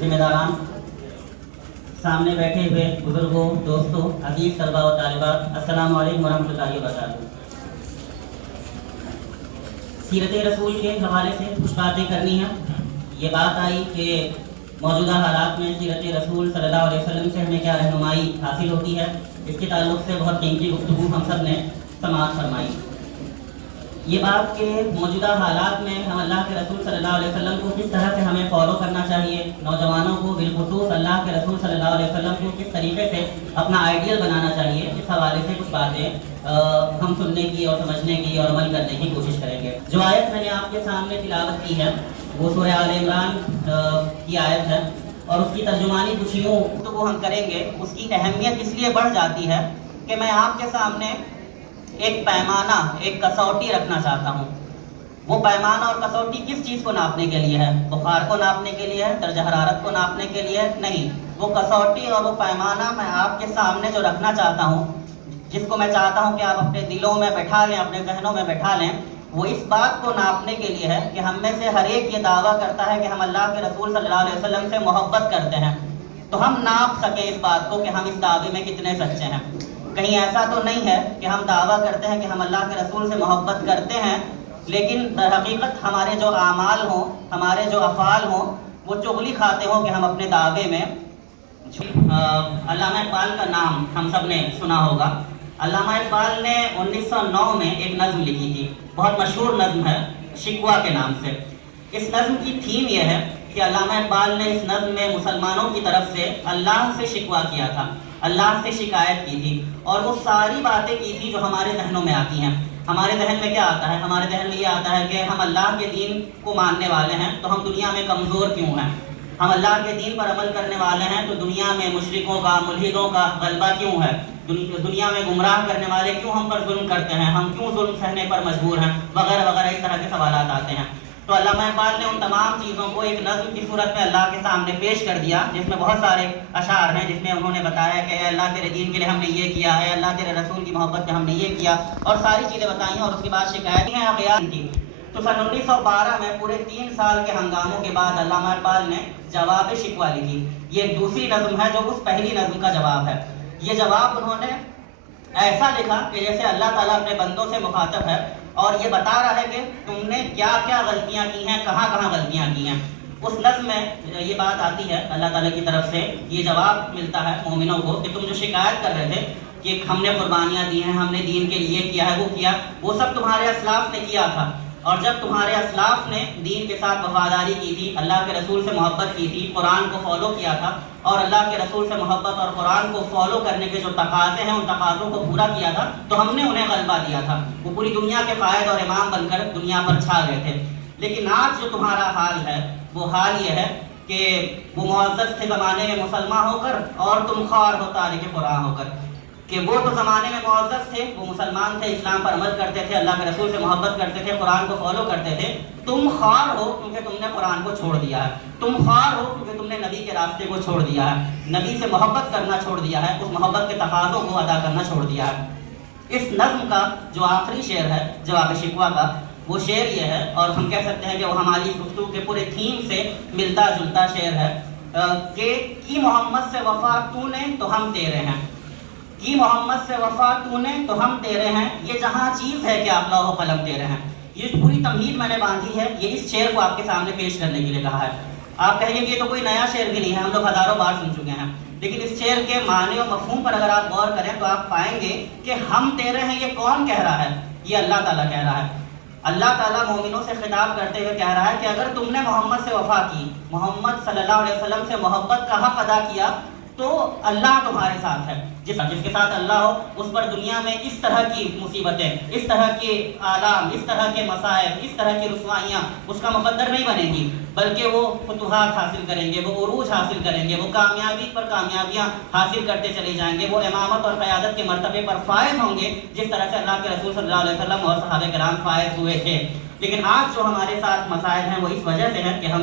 ذمہ داران، سامنے بیٹھے ہوئے بزرگوں، دوستوں، عزیز طلباء و طالبات، السلام علیکم ورحمۃ اللہ وبرکاتہ۔ سیرت رسول کے حوالے سے کچھ باتیں کرنی ہیں۔ یہ بات آئی کہ موجودہ حالات میں سیرت رسول صلی اللہ علیہ وسلم سے ہمیں کیا رہنمائی حاصل ہوتی ہے، اس کے تعلق سے بہت قیمتی گفتگو ہم سب نے سماعت فرمائی۔ یہ بات کہ موجودہ حالات میں ہم اللہ کے رسول صلی اللہ علیہ وسلم کو کس طرح سے ہمیں فالو کرنا چاہیے، نوجوانوں کو بالخصوص اللہ کے رسول صلی اللہ علیہ وسلم کو کس طریقے سے اپنا آئیڈیل بنانا چاہیے، اس حوالے سے کچھ باتیں ہم سننے کی اور سمجھنے کی اور عمل کرنے کی کوشش کریں گے۔ جو آیت میں نے آپ کے سامنے تلاوت کی ہے وہ سورہ آل عمران کی آیت ہے، اور اس کی ترجمانی کچھ یوں گفتگو ہم کریں گے۔ اس کی اہمیت اس لیے بڑھ جاتی ہے کہ میں آپ کے سامنے ایک پیمانہ، ایک کسوٹی رکھنا چاہتا ہوں۔ وہ پیمانہ اور کسوٹی کس چیز کو ناپنے کے لیے ہے؟ بخار کو ناپنے کے لیے ہے؟ درجہ حرارت کو ناپنے کے لیے ہے؟ نہیں، وہ کسوٹی اور وہ پیمانہ میں آپ کے سامنے جو رکھنا چاہتا ہوں، جس کو میں چاہتا ہوں کہ آپ اپنے دلوں میں بٹھا لیں، اپنے ذہنوں میں بٹھا لیں، وہ اس بات کو ناپنے کے لیے ہے کہ ہم میں سے ہر ایک یہ دعویٰ کرتا ہے کہ ہم اللہ کے رسول صلی اللہ علیہ وسلم سے محبت کرتے ہیں، تو ہم ناپ سکیں اس بات کو کہ ہم اس دعوے میں کتنے سچے ہیں۔ کہیں ایسا تو نہیں ہے کہ ہم دعویٰ کرتے ہیں کہ ہم اللہ کے رسول سے محبت کرتے ہیں، لیکن در حقیقت ہمارے جو اعمال ہوں، ہمارے جو افعال ہوں، وہ چغلی کھاتے ہوں کہ ہم اپنے دعوے میں۔ علامہ اقبال کا نام ہم سب نے سنا ہوگا۔ علامہ اقبال نے 1909 میں ایک نظم لکھی تھی، بہت مشہور نظم ہے، شکوہ کے نام سے۔ اس نظم کی تھیم یہ ہے کہ علامہ اقبال نے اس نظم میں مسلمانوں کی طرف سے اللہ سے شکوہ کیا تھا، اللہ سے شکایت کی تھی، اور وہ ساری باتیں کی تھی جو ہمارے ذہنوں میں آتی ہیں۔ ہمارے ذہن میں کیا آتا ہے؟ ہمارے ذہن میں یہ آتا ہے کہ ہم اللہ کے دین کو ماننے والے ہیں تو ہم دنیا میں کمزور کیوں ہیں؟ ہم اللہ کے دین پر عمل کرنے والے ہیں تو دنیا میں مشرکوں کا، ملحدوں کا غلبہ کیوں ہے؟ دنیا میں گمراہ کرنے والے کیوں ہم پر ظلم کرتے ہیں؟ ہم کیوں ظلم سہنے پر مجبور ہیں؟ وغیرہ وغیرہ اس طرح کے سوالات آتے ہیں۔ تو علامہ اقبال نے ان تمام چیزوں کو ایک نظم کی صورت میں اللہ کے سامنے پیش کر دیا، جس میں بہت سارے اشعار ہیں، جس میں انہوں نے بتایا کہ اے اللہ تیرے دین کے لیے ہم نے یہ کیا ہے، اللہ تیرے رسول کی محبت میں ہم نے یہ کیا، اور ساری چیزیں بتائی ہیں، اور اس کے بعد شکایتیں ہیں اغیار کی۔ تو سن 1912 میں پورے 3 سال کے ہنگاموں کے بعد علامہ اقبال نے جواب شکوہ لکھی۔ یہ ایک دوسری نظم ہے جو اس پہلی نظم کا جواب ہے۔ یہ جواب انہوں نے ایسا لکھا کہ جیسے اللہ تعالیٰ اپنے بندوں سے مخاطب ہے اور یہ بتا رہا ہے کہ تم نے کیا کیا غلطیاں کی ہیں، کہاں کہاں غلطیاں کی ہیں۔ اس نظم میں یہ بات آتی ہے، اللہ تعالیٰ کی طرف سے یہ جواب ملتا ہے مومنوں کو کہ تم جو شکایت کر رہے تھے کہ ہم نے قربانیاں دی ہیں، ہم نے دین کے لیے کیا ہے، وہ کیا، وہ سب تمہارے اسلاف نے کیا تھا، اور جب تمہارے اسلاف نے دین کے ساتھ وفاداری کی تھی، اللہ کے رسول سے محبت کی تھی، قرآن کو فالو کیا تھا، اور اللہ کے رسول سے محبت اور قرآن کو فالو کرنے کے جو تقاضے ہیں ان تقاضوں کو پورا کیا تھا، تو ہم نے انہیں غلبہ دیا تھا، وہ پوری دنیا کے قائد اور امام بن کر دنیا پر چھا گئے تھے۔ لیکن آج جو تمہارا حال ہے وہ حال یہ ہے کہ وہ معزز تھے زمانے میں مسلمان ہو کر، اور تم خوار ہو تارک قرآن ہو کر۔ کہ وہ تو زمانے میں معزز تھے، وہ مسلمان تھے، اسلام پر عمل کرتے تھے، اللہ کے رسول سے محبت کرتے تھے، قرآن کو فالو کرتے تھے۔ تم خوار ہو کیونکہ تم نے قرآن کو چھوڑ دیا ہے، تم خوار ہو کیونکہ تم نے نبی کے راستے کو چھوڑ دیا ہے، نبی سے محبت کرنا چھوڑ دیا ہے، اس محبت کے تقاضوں کو ادا کرنا چھوڑ دیا ہے۔ اس نظم کا جو آخری شعر ہے جواب شکوہ کا، وہ شعر یہ ہے، اور ہم کہہ سکتے ہیں کہ وہ ہماری گفتگو کے پورے تھیم سے ملتا جلتا شعر ہے کہ کی محمد سے وفا تو نے تو ہم تیرے ہیں، کی محمد سے وفا تو نے تو ہم تیرے ہیں، یہ جہاں چیز ہے کہ آپ لوح و قلم تیرے ہیں۔ یہ پوری تمہید میں نے باندھی ہے، یہ اس شعر کو آپ کے سامنے پیش کرنے کے لیے کہا ہے۔ آپ کہیں گے کہ یہ تو کوئی نیا شعر بھی نہیں ہے، ہم لوگ ہزاروں بار سن چکے ہیں، لیکن اس شعر کے معنی و مفہوم پر اگر آپ غور کریں تو آپ پائیں گے کہ ہم تیرے ہیں، یہ کون کہہ رہا ہے؟ یہ اللہ تعالیٰ کہہ رہا ہے۔ اللہ تعالیٰ مومنوں سے خطاب کرتے ہوئے کہہ رہا ہے کہ اگر تم نے محمد سے وفا کی، محمد صلی اللہ علیہ وسلم سے محبت کا حق ادا کیا، تو اللہ تمہارے ساتھ ہے۔ جس کے ساتھ اللہ ہو اس پر دنیا میں اس طرح کی مصیبتیں، اس طرح کے آلام، اس طرح کے مصائب، اس طرح کی رسوائیاں اس کا مقدر نہیں بنے گی، بلکہ وہ فتوحات حاصل کریں گے، وہ عروج حاصل کریں گے، وہ کامیابی پر کامیابیاں حاصل کرتے چلے جائیں گے، وہ امامت اور قیادت کے مرتبے پر فائز ہوں گے جس طرح سے اللہ کے رسول صلی اللہ علیہ وسلم اور صحابہ کرام فائز ہوئے تھے۔ لیکن آج جو ہمارے ساتھ مسائل ہیں وہ اس وجہ سے ہے کہ ہم